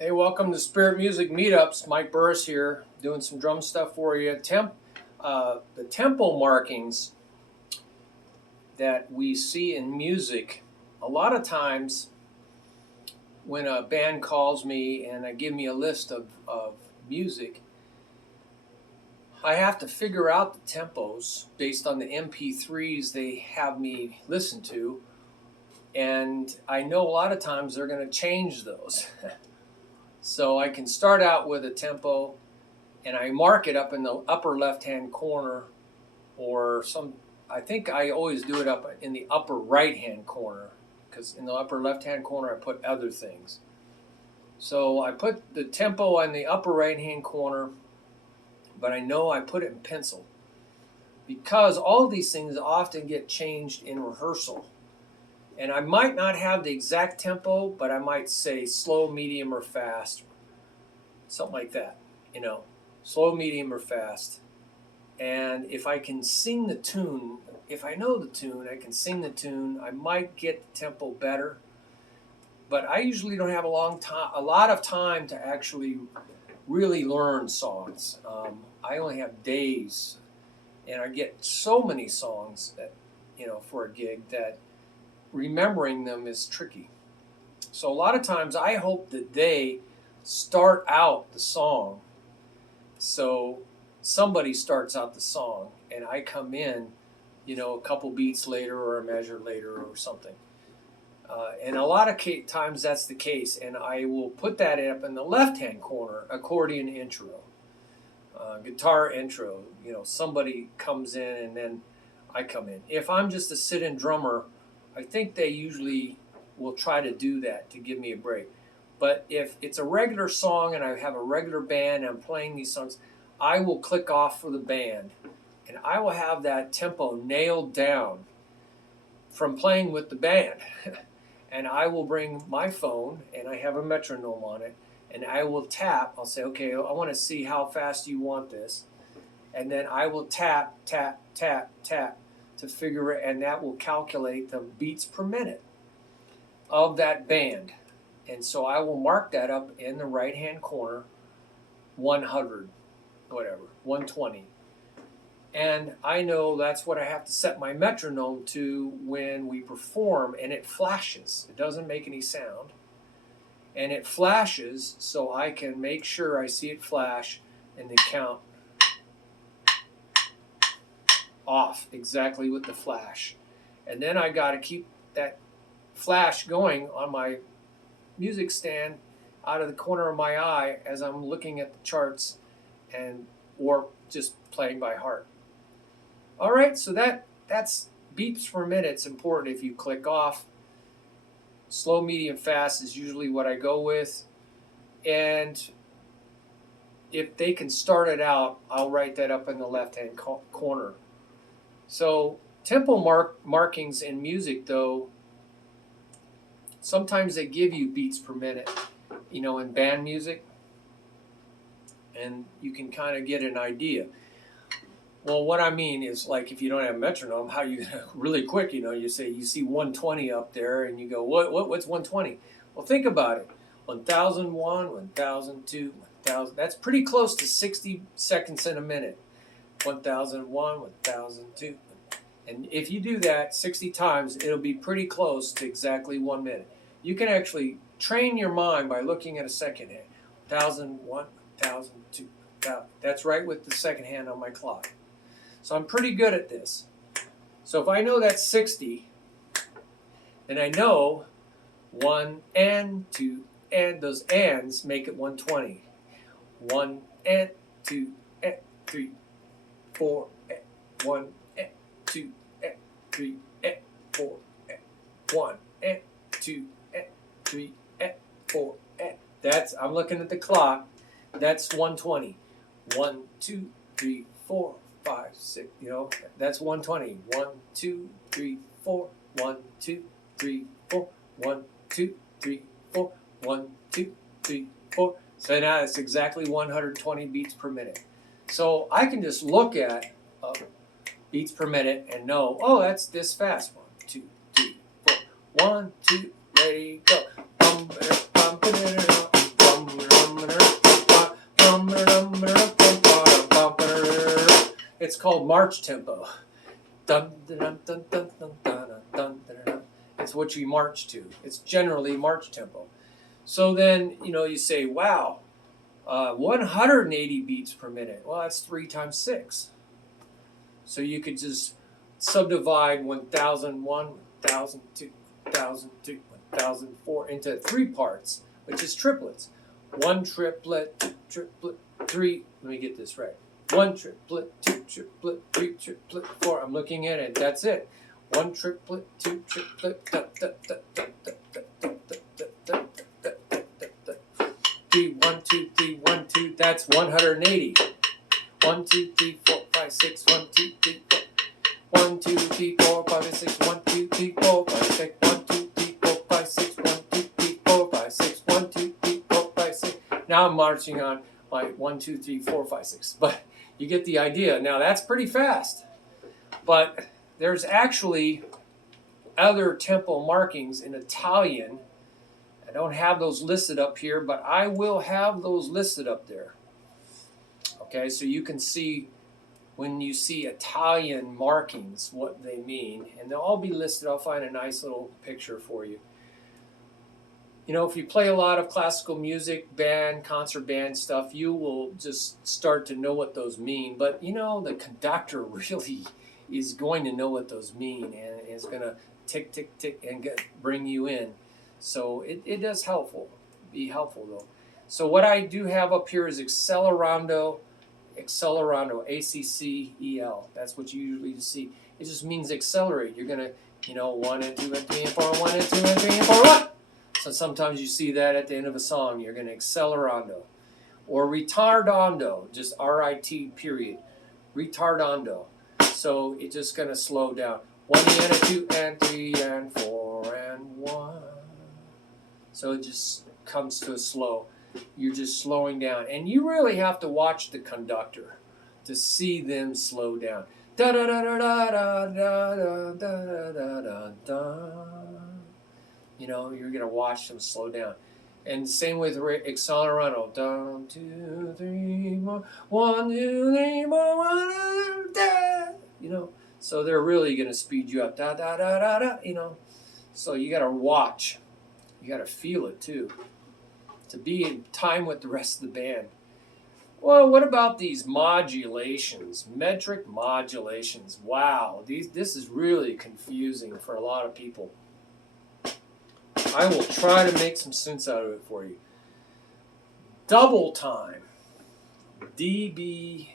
Hey, welcome to Spirit Music Meetups. Mike Burris here, doing some drum stuff for you. The tempo markings that we see in music, a lot of times when a band calls me and they give me a list of music, I have to figure out the tempos based on the MP3s they have me listen to. And I know a lot of times they're going to change those. So I can start out with a tempo and I mark it up in the upper left-hand corner, or I think I always do it up in the upper right-hand corner, because in the upper left-hand corner I put other things. So I put the tempo in the upper right-hand corner, but I know I put it in pencil because all of these things often get changed in rehearsal. And I might not have the exact tempo, but I might say slow, medium, or fast. Something like that, slow, medium, or fast. And if I can sing the tune, if I know the tune, I can sing the tune, I might get the tempo better. But I usually don't have a lot of time to actually really learn songs. I only have days, and I get so many songs that, for a gig that remembering them is tricky. So a lot of times I hope that they start out the song. So somebody starts out the song and I come in, a couple beats later or a measure later or something. And a lot of times that's the case. And I will put that up in the left-hand corner, accordion intro, guitar intro. Somebody comes in and then I come in. If I'm just a sit-in drummer, I think they usually will try to do that to give me a break. But if it's a regular song and I have a regular band and I'm playing these songs, I will click off for the band and I will have that tempo nailed down from playing with the band. And I will bring my phone and I have a metronome on it and I will tap. I'll say, okay, I want to see how fast you want this. And then I will tap, tap, tap, tap to figure it, and that will calculate the beats per minute of that band. And so I will mark that up in the right-hand corner, 100, 120. And I know that's what I have to set my metronome to when we perform, and it flashes. It doesn't make any sound. And it flashes so I can make sure I see it flash and the count off exactly with the flash. And then I got to keep that flash going on my music stand out of the corner of my eye as I'm looking at the charts or just playing by heart. All right, so that's beats per minute. It's important if you click off. Slow, medium, fast is usually what I go with. And if they can start it out, I'll write that up in the left-hand corner. So tempo markings in music, though, sometimes they give you beats per minute, in band music, and you can kind of get an idea. Well, what I mean is, like, if you don't have a metronome, how you really quick, you see 120 up there, and you go, what's 120? Well, think about it. 1001, 1002, 1000. That's pretty close to 60 seconds in a minute. 1001, 1002. And if you do that 60 times, it'll be pretty close to exactly 1 minute. You can actually train your mind by looking at a second hand. 1001, 1002, 1000. That's right with the second hand on my clock. So I'm pretty good at this. So if I know that's 60, then I know 1 and 2 and those ands make it 120. 1 and 2 and 3, 4 and 1 and 2 and 3 and 4 and 1 and 2 and 3 and 4 and I'm looking at the clock. That's 120. 1, 2, 3, 4, 5, 6. That's 120. 1, 2, 3, 4. 1, 2, 3, 4. 1, 2, 3, 4. 1, 2, 3, 4. So now it's exactly 120 beats per minute. So I can just look at beats per minute and know, oh, that's this fast. 1, 2, 3, 4. 1, 2, ready, go. It's called march tempo. Dun, dun, dun, dun, dun, dun, dun, dun, dun, dun. It's what you march to. It's generally march tempo. So then, you say, wow, 180 beats per minute. Well, that's 3 times 6. So you could just subdivide 1001, 1002, 1002, 1004 into 3 parts, which is triplets. 1 triplet, 2 triplet, 3. Let me get this right. 1 triplet, 2 triplet, 3 triplet, 4. I'm looking at it. That's it. 1 triplet, 2 triplet, 3, 1, 2, 3, 1, 2. That's 180. 1, 2, 3, 4, 5, 6. 1, 2, 3, 4. 1, 2, 3, 4, 5, 6. 1, 2, 3, 4, 5, 6. 1, 2, 3, 4, 5, 6. 1, 2, 3, 4, 5, 6. 1, 2, 3, 4, 5, 6. Now I'm marching on my 1, 2, 3, 4, 5, 6. But you get the idea. Now that's pretty fast. But there's actually other tempo markings in Italian. I don't have those listed up here, but I will have those listed up there. Okay, so you can see when you see Italian markings what they mean, and they'll all be listed. I'll find a nice little picture for you. If you play a lot of classical music, band, concert band stuff, you will just start to know what those mean. But the conductor really is going to know what those mean, and is going to tick, tick, tick, and bring you in. So it does be helpful though. So what I do have up here is accelerando, A-C-C-E-L. That's what you usually see. It just means accelerate. You're going to, 1 and 2 and 3 and 4, 1 and 2 and 3 and 4, 1. So sometimes you see that at the end of a song. You're going to accelerando. Or retardando, just R-I-T period. Retardando. So it's just going to slow down. 1 and a 2 and 3 and 4 and 1. So it just comes to a slow. You're just slowing down. And you really have to watch the conductor to see them slow down. Da da da da da da da da da da da. You're going to watch them slow down. And same with accelerando. 1, 2, 3, 4. 1, 2, 3, 4, 1, 2, So they're really going to speed you up. Da da da da da. So you got to watch. You got to feel it too, to be in time with the rest of the band. Well, what about these modulations, metric modulations? Wow, this is really confusing for a lot of people. I will try to make some sense out of it for you. Double time, DBLX,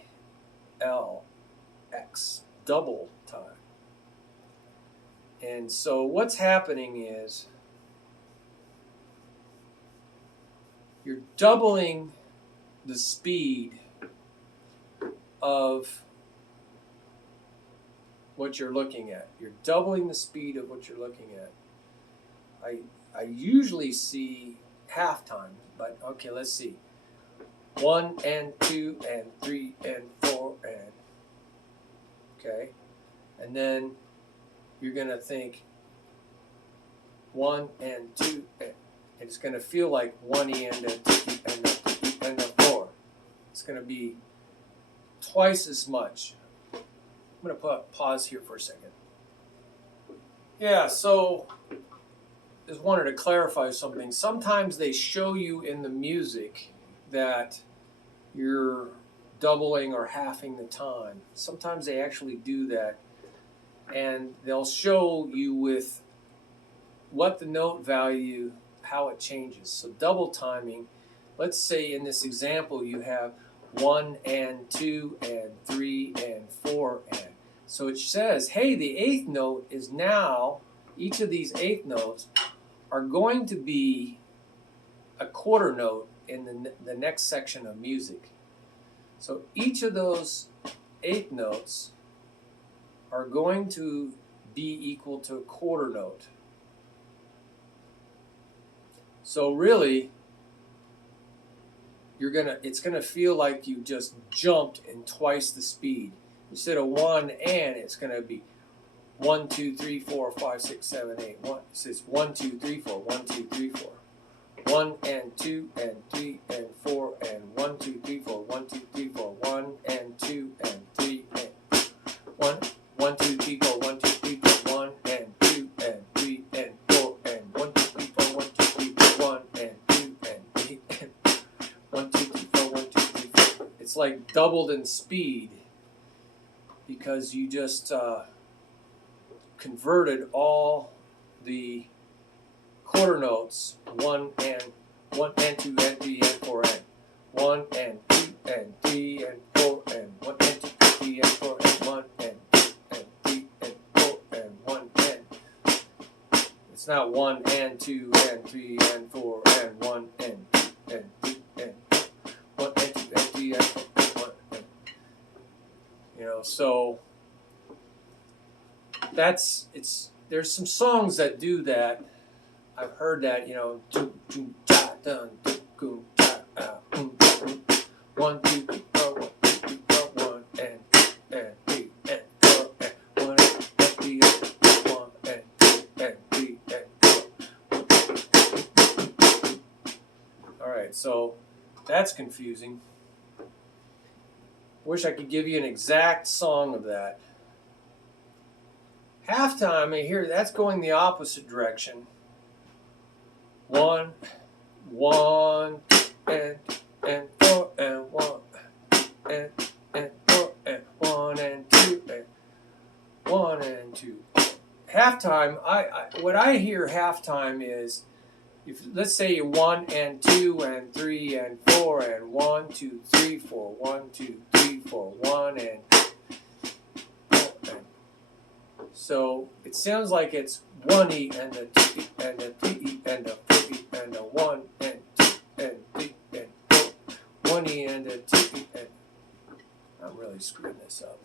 double time. And so what's happening is you're doubling the speed of what you're looking at. You're doubling the speed of what you're looking at. I usually see half time, but okay, let's see. 1 and 2 and 3 and 4 and okay. And then you're going to think 1 and 2 and it's going to feel like 1 E and a 2 E and a 3 E and a 4. It's going to be twice as much. I'm going to pause here for a second. Yeah, so just wanted to clarify something. Sometimes they show you in the music that you're doubling or halving the time. Sometimes they actually do that, and they'll show you with what the note value, how it changes. So double timing, let's say in this example you have 1 and 2 and 3 and 4 and. So it says, hey, the eighth note is now, each of these eighth notes are going to be a quarter note in the next section of music. So each of those eighth notes are going to be equal to a quarter note. So really, it's gonna feel like you just jumped in twice the speed. Instead of 1 and, it's gonna be 1, 2, 3, 4, 5, 6, 7, 8. It says 1, 2, 3, 4, 1, 2, 3, 4. 1 and 2 and 3 and 4 and 1, 2, 3, 4, 1, 2, 3, 4, 1 and 2 and 3 and it's like doubled in speed because you just converted all the quarter notes, 1 and 2 and 3 and 4 and 1 and 2 and 3 and 4 and 1 and 2 and 3 and 4 and 1 and 2 and 3 and 4 and 1 and. It's not 1 and 2 and 3 and 4 and 1 and 2 and 3 and 4, 1 and 2 and 3 and 4 and 1 and. You know, so that's there's some songs that do that. I've heard that, you know, 1, 2, 3, 4, 1, 2, 3, 4, 1 and 3 and 4 and 1 and 3 and 1 and 2 and 3 and 4. All right, so that's confusing. Wish I could give you an exact song of that. Halftime, I hear that's going the opposite direction. 1, 1, and 4 and 1 and 4 and 1 and 2 and 1 and 2. Halftime, what I hear halftime is, if let's say 1 and 2 and 3 and 4 and 1, 2, 3, 4, 1, 2, 3, 4, 1 and 4 and. So it sounds like it's 1E and a 2E and a 3E and a 4E and a 1 and 2 and 3 and 4, 1E and a 2E and. I'm really screwing this up.